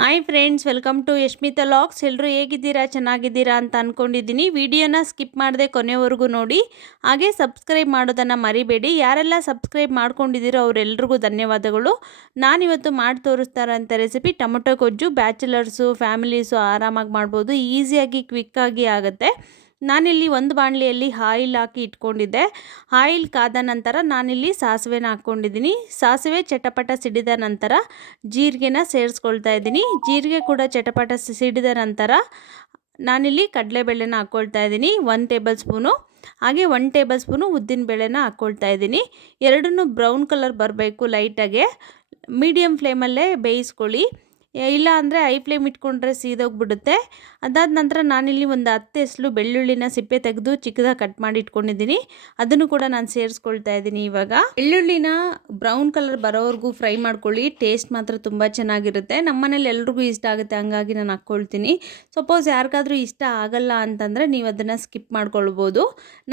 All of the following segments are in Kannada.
Hi friends welcome to Yashmita locks ಎಲ್ಲರೂ ಹೇಗಿದ್ದೀರಾ? ಚೆನ್ನಾಗಿದ್ದೀರಾ ಅಂತ ಅಂದ್ಕೊಂಡಿದ್ದೀನಿ ವಿಡಿಯೋನ ಸ್ಕಿಪ್ ಮಾಡದೆ ಕೊನೆವರೆಗೂ ನೋಡಿ. ಹಾಗೆ ಸಬ್ಸ್ಕ್ರೈಬ್ ಮಾಡೋದನ್ನು ಮರಿಬೇಡಿ. ಯಾರೆಲ್ಲ ಸಬ್ಸ್ಕ್ರೈಬ್ ಮಾಡ್ಕೊಂಡಿದ್ದೀರೋ ಅವರೆಲ್ರಿಗೂ ಧನ್ಯವಾದಗಳು. ನಾನಿವತ್ತು ಮಾಡಿ ತೋರಿಸ್ತಾರಂಥ ರೆಸಿಪಿ ಟೊಮೊಟೊ ಗೊಜ್ಜು, ಬ್ಯಾಚುಲರ್ಸು, ಫ್ಯಾಮಿಲೀಸು ಆರಾಮಾಗಿ ಮಾಡ್ಬೋದು. ಈಸಿಯಾಗಿ, ಕ್ವಿಕ್ಕಾಗಿ ಆಗುತ್ತೆ. ನಾನಿಲ್ಲಿ ಒಂದು ಬಾಣಲಿಯಲ್ಲಿ ಆಯಿಲ್ ಹಾಕಿ ಇಟ್ಕೊಂಡಿದ್ದೆ. ಆಯಿಲ್ ಕಾದ ನಂತರ ನಾನಿಲ್ಲಿ ಸಾಸಿವೆನ ಹಾಕ್ಕೊಂಡಿದ್ದೀನಿ. ಸಾಸಿವೆ ಚಟಪಟ ಸಿಡಿದ ನಂತರ ಜೀರಿಗೆನ ಸೇರಿಸ್ಕೊಳ್ತಾ ಇದ್ದೀನಿ. ಜೀರಿಗೆ ಕೂಡ ಚಟಪಟ ಸಿಡಿದ ನಂತರ ನಾನಿಲ್ಲಿ ಕಡಲೆಬೇಳೆನ ಹಾಕ್ಕೊಳ್ತಾ ಇದ್ದೀನಿ. One tablespoon. ಹಾಗೆ ಒನ್ ಟೇಬಲ್ ಸ್ಪೂನು ಉದ್ದಿನ ಬೇಳೆನ ಹಾಕ್ಕೊಳ್ತಾ ಇದ್ದೀನಿ. ಎರಡನ್ನೂ ಬ್ರೌನ್ ಕಲರ್ ಬರಬೇಕು ಲೈಟಾಗೆ. ಮೀಡಿಯಮ್ ಫ್ಲೇಮಲ್ಲೇ ಬೇಯಿಸ್ಕೊಳ್ಳಿ. ಇಲ್ಲ ಅಂದರೆ ಐ ಫ್ಲೇಮ್ ಇಟ್ಕೊಂಡ್ರೆ ಸೀದೋಗ್ಬಿಡುತ್ತೆ. ಅದಾದ ನಂತರ ನಾನಿಲ್ಲಿ ಒಂದು ಹತ್ತು ಎಸ್ಲು ಬೆಳ್ಳುಳ್ಳಿನ ಸಿಪ್ಪೆ ತೆಗೆದು ಚಿಕ್ಕದಾಗಿ ಕಟ್ ಮಾಡಿ ಇಟ್ಕೊಂಡಿದ್ದೀನಿ. ಅದನ್ನು ಕೂಡ ನಾನು ಸೇರಿಸ್ಕೊಳ್ತಾ ಇದ್ದೀನಿ ಇವಾಗ. ಬೆಳ್ಳುಳ್ಳಿನ ಬ್ರೌನ್ ಕಲರ್ ಬರೋವರೆಗೂ ಫ್ರೈ ಮಾಡ್ಕೊಳ್ಳಿ. ಟೇಸ್ಟ್ ಮಾತ್ರ ತುಂಬ ಚೆನ್ನಾಗಿರುತ್ತೆ. ನಮ್ಮನೇಲಿ ಎಲ್ರಿಗೂ ಇಷ್ಟ ಆಗುತ್ತೆ, ಹಂಗಾಗಿ ನಾನು ಹಾಕ್ಕೊಳ್ತೀನಿ. ಸಪೋಸ್ ಯಾರಿಗಾದ್ರೂ ಇಷ್ಟ ಆಗಲ್ಲ ಅಂತಂದರೆ ನೀವು ಅದನ್ನು ಸ್ಕಿಪ್ ಮಾಡ್ಕೊಳ್ಬೋದು.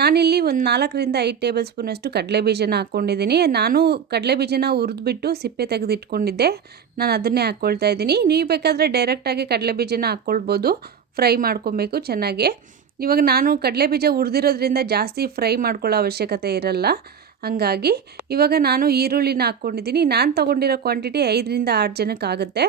ನಾನಿಲ್ಲಿ ಒಂದು ನಾಲ್ಕರಿಂದ ಐದು ಟೇಬಲ್ ಸ್ಪೂನಷ್ಟು ಕಡಲೆ ಬೀಜನ ಹಾಕ್ಕೊಂಡಿದ್ದೀನಿ. ನಾನು ಕಡಲೆ ಬೀಜನ ಹುರಿದ್ಬಿಟ್ಟು ಸಿಪ್ಪೆ ತೆಗೆದು ಇಟ್ಕೊಂಡಿದ್ದೆ ನಾನು ಅದನ್ನೇ ಹಾಕ್ಕೊಳ್ತಾ ಇದ್ದೀನಿ. ನೀವು ಬೇಕಾದರೆ ಡೈರೆಕ್ಟಾಗಿ ಕಡಲೆ ಬೀಜನ ಹಾಕ್ಕೊಳ್ಬೋದು ಫ್ರೈ ಮಾಡ್ಕೊಬೇಕು ಚೆನ್ನಾಗಿ. ಇವಾಗ ನಾನು ಕಡಲೆ ಬೀಜ ಹುರಿದಿರೋದ್ರಿಂದ ಜಾಸ್ತಿ ಫ್ರೈ ಮಾಡ್ಕೊಳ್ಳೋ ಅವಶ್ಯಕತೆ ಇರಲ್ಲ. ಹಾಗಾಗಿ ಇವಾಗ ನಾನು ಈರುಳ್ಳಿನ ಹಾಕ್ಕೊಂಡಿದ್ದೀನಿ. ನಾನು ತೊಗೊಂಡಿರೋ ಕ್ವಾಂಟಿಟಿ ಐದರಿಂದ ಆರು ಜನಕ್ಕೆ ಆಗುತ್ತೆ.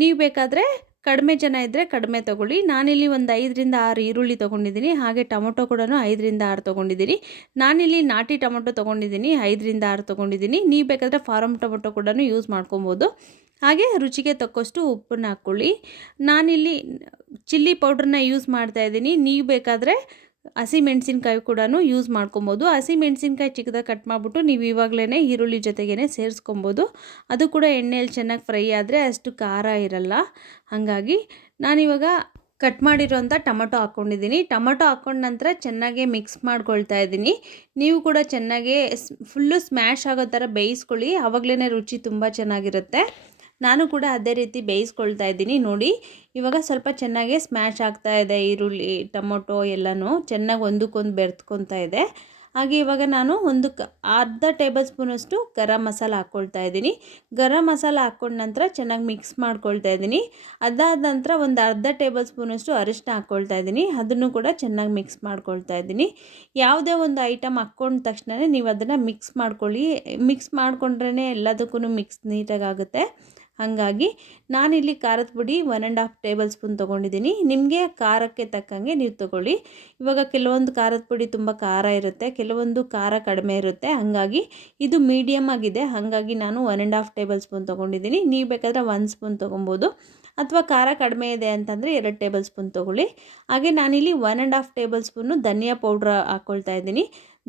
ನೀವು ಬೇಕಾದರೆ ಕಡಿಮೆ ಜನ ಇದ್ದರೆ ಕಡಿಮೆ ತೊಗೊಳ್ಳಿ. ನಾನಿಲ್ಲಿ ಒಂದು ಐದರಿಂದ ಆರು ಈರುಳ್ಳಿ ತೊಗೊಂಡಿದ್ದೀನಿ. ಹಾಗೆ ಟೊಮೊಟೊ ಕೂಡ ಐದರಿಂದ ಆರು ತೊಗೊಂಡಿದ್ದೀನಿ. ನಾನಿಲ್ಲಿ ನಾಟಿ ಟೊಮೊಟೊ ತೊಗೊಂಡಿದ್ದೀನಿ. ಐದರಿಂದ ಆರು ತೊಗೊಂಡಿದ್ದೀನಿ. ನೀವು ಬೇಕಾದರೆ ಫಾರಮ್ ಟೊಮೊಟೊ ಕೂಡ ಯೂಸ್ ಮಾಡ್ಕೊಬೋದು. ಹಾಗೆ ರುಚಿಗೆ ತಕ್ಕಷ್ಟು ಉಪ್ಪನ್ನು ಹಾಕ್ಕೊಳ್ಳಿ. ನಾನಿಲ್ಲಿ ಚಿಲ್ಲಿ ಪೌಡ್ರನ್ನ ಯೂಸ್ ಮಾಡ್ತಾ ಇದ್ದೀನಿ. ನೀವು ಬೇಕಾದರೆ ಹಸಿ ಮೆಣಸಿನ್ಕಾಯಿ ಕೂಡ ಯೂಸ್ ಮಾಡ್ಕೊಬೋದು. ಹಸಿ ಮೆಣಸಿನ್ಕಾಯಿ ಚಿಕ್ಕದಾಗಿ ಕಟ್ ಮಾಡಿಬಿಟ್ಟು ನೀವು ಇವಾಗಲೇ ಈರುಳ್ಳಿ ಜೊತೆಗೇ ಸೇರಿಸ್ಕೊಬೋದು. ಅದು ಕೂಡ ಎಣ್ಣೆಯಲ್ಲಿ ಚೆನ್ನಾಗಿ ಫ್ರೈ ಆದರೆ ಅಷ್ಟು ಖಾರ ಇರಲ್ಲ. ಹಾಗಾಗಿ ನಾನಿವಾಗ ಕಟ್ ಮಾಡಿರೋಂಥ ಟೊಮೊಟೊ ಹಾಕ್ಕೊಂಡಿದ್ದೀನಿ. ಟೊಮೊಟೊ ಹಾಕ್ಕೊಂಡ ನಂತರ ಚೆನ್ನಾಗಿ ಮಿಕ್ಸ್ ಮಾಡ್ಕೊಳ್ತಾ ಇದ್ದೀನಿ. ನೀವು ಕೂಡ ಚೆನ್ನಾಗಿ ಫುಲ್ಲು ಸ್ಮ್ಯಾಶ್ ಆಗೋ ಥರ ಬೇಯಿಸ್ಕೊಳ್ಳಿ. ಆವಾಗಲೇ ರುಚಿ ತುಂಬ ಚೆನ್ನಾಗಿರುತ್ತೆ. ನಾನು ಕೂಡ ಅದೇ ರೀತಿ ಬೇಯಿಸ್ಕೊಳ್ತಾ ಇದ್ದೀನಿ. ನೋಡಿ, ಇವಾಗ ಸ್ವಲ್ಪ ಚೆನ್ನಾಗಿ ಸ್ಮ್ಯಾಶ್ ಆಗ್ತಾ ಇದೆ ಈರುಳ್ಳಿ, ಟೊಮೊಟೊ ಎಲ್ಲನೂ ಚೆನ್ನಾಗಿ ಒಂದಕ್ಕೊಂದು ಬೆರೆತ್ಕೊತಾ ಇದೆ. ಹಾಗೆ ಇವಾಗ ನಾನು ಒಂದು ಕ, ಅರ್ಧ ಟೇಬಲ್ ಸ್ಪೂನಷ್ಟು ಗರಂ ಮಸಾಲ ಹಾಕ್ಕೊಳ್ತಾ ಇದ್ದೀನಿ. ಗರಂ ಮಸಾಲ ಹಾಕ್ಕೊಂಡ ನಂತರ ಚೆನ್ನಾಗಿ ಮಿಕ್ಸ್ ಮಾಡ್ಕೊಳ್ತಾ ಇದ್ದೀನಿ. ಅದಾದ ನಂತರ ಒಂದು ಅರ್ಧ ಟೇಬಲ್ ಸ್ಪೂನಷ್ಟು ಅರಿಶಿನ ಹಾಕ್ಕೊಳ್ತಾ ಇದ್ದೀನಿ. ಅದನ್ನು ಕೂಡ ಚೆನ್ನಾಗಿ ಮಿಕ್ಸ್ ಮಾಡ್ಕೊಳ್ತಾ ಇದ್ದೀನಿ. ಯಾವುದೇ ಒಂದು ಐಟಮ್ ಹಾಕ್ಕೊಂಡ ತಕ್ಷಣವೇ ನೀವು ಅದನ್ನು ಮಿಕ್ಸ್ ಮಾಡ್ಕೊಳ್ಳಿ. ಮಿಕ್ಸ್ ಮಾಡಿಕೊಂಡ್ರೇ ಎಲ್ಲದಕ್ಕೂ ಮಿಕ್ಸ್ ನೀಟಾಗಿ ಆಗುತ್ತೆ. ಹಾಗಾಗಿ ನಾನಿಲ್ಲಿ ಖಾರದ ಪುಡಿ one and half tablespoon ತೊಗೊಂಡಿದ್ದೀನಿ. ನಿಮಗೆ ಖಾರಕ್ಕೆ ತಕ್ಕಂಗೆ ನೀವು ತೊಗೊಳ್ಳಿ. ಇವಾಗ ಕೆಲವೊಂದು ಖಾರದ ಪುಡಿ ತುಂಬ ಖಾರ ಇರುತ್ತೆ, ಕೆಲವೊಂದು ಖಾರ ಕಡಿಮೆ ಇರುತ್ತೆ. ಹಾಗಾಗಿ ಇದು ಮೀಡಿಯಮ್ ಆಗಿದೆ. ಹಾಗಾಗಿ ನಾನು one and half tablespoon ತೊಗೊಂಡಿದ್ದೀನಿ. ನೀವು ಬೇಕಾದರೆ ಒನ್ ಸ್ಪೂನ್ ತೊಗೊಬೋದು. ಅಥವಾ ಖಾರ ಕಡಿಮೆ ಇದೆ ಅಂತಂದರೆ ಎರಡು ಟೇಬಲ್ ಸ್ಪೂನ್ ತೊಗೊಳ್ಳಿ. ಹಾಗೆ ನಾನಿಲ್ಲಿ one and half tablespoon ಧನಿಯಾ ಪೌಡ್ರ್ ಹಾಕ್ಕೊಳ್ತಾ ಇದ್ದೀನಿ.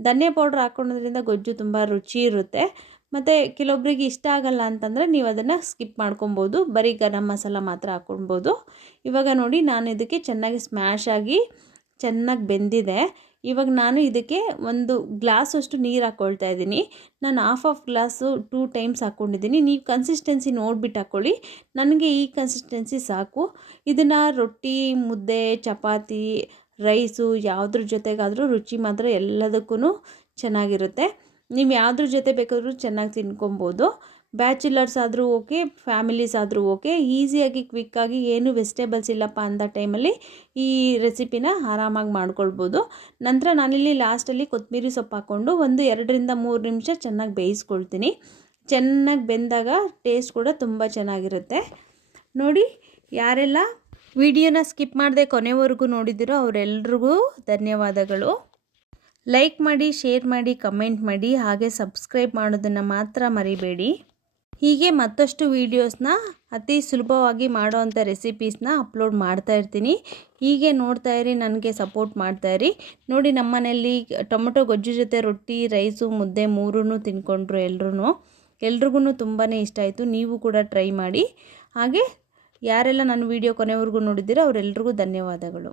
ಧನಿಯಾ ಪೌಡ್ರ್ ಹಾಕ್ಕೊಳ್ಳೋದ್ರಿಂದ ಗೊಜ್ಜು ತುಂಬ ರುಚಿ ಇರುತ್ತೆ. ಮತ್ತು ಕೆಲವೊಬ್ಬರಿಗೆ ಇಷ್ಟ ಆಗಲ್ಲ ಅಂತಂದರೆ ನೀವು ಅದನ್ನು ಸ್ಕಿಪ್ ಮಾಡ್ಕೊಬೋದು. ಬರೀ ಗರಂ ಮಸಾಲ ಮಾತ್ರ ಹಾಕ್ಕೊಬೋದು ಇವಾಗ ನೋಡಿ ನಾನು ಇದಕ್ಕೆ ಚೆನ್ನಾಗಿ ಸ್ಮ್ಯಾಶ್ ಆಗಿ ಚೆನ್ನಾಗಿ ಬೆಂದಿದೆ. ಇವಾಗ ನಾನು ಇದಕ್ಕೆ ಒಂದು ಗ್ಲಾಸಷ್ಟು ನೀರು ಹಾಕ್ಕೊಳ್ತಾ ಇದ್ದೀನಿ. ನಾನು half of glass two times ಹಾಕ್ಕೊಂಡಿದ್ದೀನಿ ನೀವು ಕನ್ಸಿಸ್ಟೆನ್ಸಿ ನೋಡಿಬಿಟ್ಟು ಹಾಕ್ಕೊಳ್ಳಿ ನನಗೆ ಈ ಕನ್ಸಿಸ್ಟೆನ್ಸಿ ಸಾಕು. ಇದನ್ನು ರೊಟ್ಟಿ, ಮುದ್ದೆ, ಚಪಾತಿ ರೈಸು ಯಾವುದ್ರ ಜೊತೆಗಾದರೂ ರುಚಿ ಮಾತ್ರ ಎಲ್ಲದಕ್ಕೂ ಚೆನ್ನಾಗಿರುತ್ತೆ. ನೀವು ಯಾವುದ್ರ ಜೊತೆ ಬೇಕಾದರೂ ಚೆನ್ನಾಗಿ ತಿನ್ಕೊಬೋದು. ಬ್ಯಾಚುಲರ್ಸ್ ಆದರೂ ಓಕೆ, ಫ್ಯಾಮಿಲೀಸ್ ಆದರೂ ಓಕೆ. ಈಸಿಯಾಗಿ, ಕ್ವಿಕ್ಕಾಗಿ ಏನು ವೆಜಿಟೇಬಲ್ಸ್ ಇಲ್ಲಪ್ಪ ಅಂದ ಟೈಮಲ್ಲಿ ಈ ರೆಸಿಪಿನ ಆರಾಮಾಗಿ ಮಾಡ್ಕೊಳ್ಬೋದು. ನಂತರ ನಾನಿಲ್ಲಿ ಲಾಸ್ಟಲ್ಲಿ ಕೊತ್ತಂಬರಿ ಸೊಪ್ಪು ಹಾಕ್ಕೊಂಡು ಒಂದು ಎರಡರಿಂದ ಮೂರು ನಿಮಿಷ ಚೆನ್ನಾಗಿ ಬೇಯಿಸ್ಕೊಳ್ತೀನಿ. ಚೆನ್ನಾಗಿ ಬೆಂದಾಗ ಟೇಸ್ಟ್ ಕೂಡ ತುಂಬ ಚೆನ್ನಾಗಿರುತ್ತೆ. ನೋಡಿ, ಯಾರೆಲ್ಲ ವಿಡಿಯೋನ ಸ್ಕಿಪ್ ಮಾಡದೆ ಕೊನೆವರೆಗೂ ನೋಡಿದ್ದೀರೋ ಅವರೆಲ್ರಿಗೂ ಧನ್ಯವಾದಗಳು. ಲೈಕ್ ಮಾಡಿ ಶೇರ್ ಮಾಡಿ ಕಮೆಂಟ್ ಮಾಡಿ, ಹಾಗೆ ಸಬ್ಸ್ಕ್ರೈಬ್ ಮಾಡೋದನ್ನು ಮಾತ್ರ ಮರಿಬೇಡಿ. ಹೀಗೆ ಮತ್ತಷ್ಟು ವೀಡಿಯೋಸ್ನ ಅತಿ ಸುಲಭವಾಗಿ ಮಾಡೋವಂಥ ರೆಸಿಪೀಸ್ನ ಅಪ್ಲೋಡ್ ಮಾಡ್ತಾ ಇರ್ತೀನಿ. ಹೀಗೆ ನೋಡ್ತಾ ಇರಿ, ನನಗೆ ಸಪೋರ್ಟ್ ಮಾಡ್ತಾ ಇರಿ. ನೋಡಿ ನಮ್ಮ ಮನೆಯಲ್ಲಿ ಟೊಮೊಟೊ ಗೊಜ್ಜು ಜೊತೆ ರೊಟ್ಟಿ ರೈಸು ಮುದ್ದೆ ಮೂರೂ ತಿನ್ಕೊಂಡ್ರು ಎಲ್ರೂ ಎಲ್ರಿಗೂ ತುಂಬಾ ಇಷ್ಟ ಆಯಿತು. ನೀವು ಕೂಡ ಟ್ರೈ ಮಾಡಿ. ಹಾಗೆ ಯಾರೆಲ್ಲ ನನ್ನ ವೀಡಿಯೋ ಕೊನೆವರೆಗೂ ನೋಡಿದ್ದೀರೋ ಅವರೆಲ್ರಿಗೂ ಧನ್ಯವಾದಗಳು.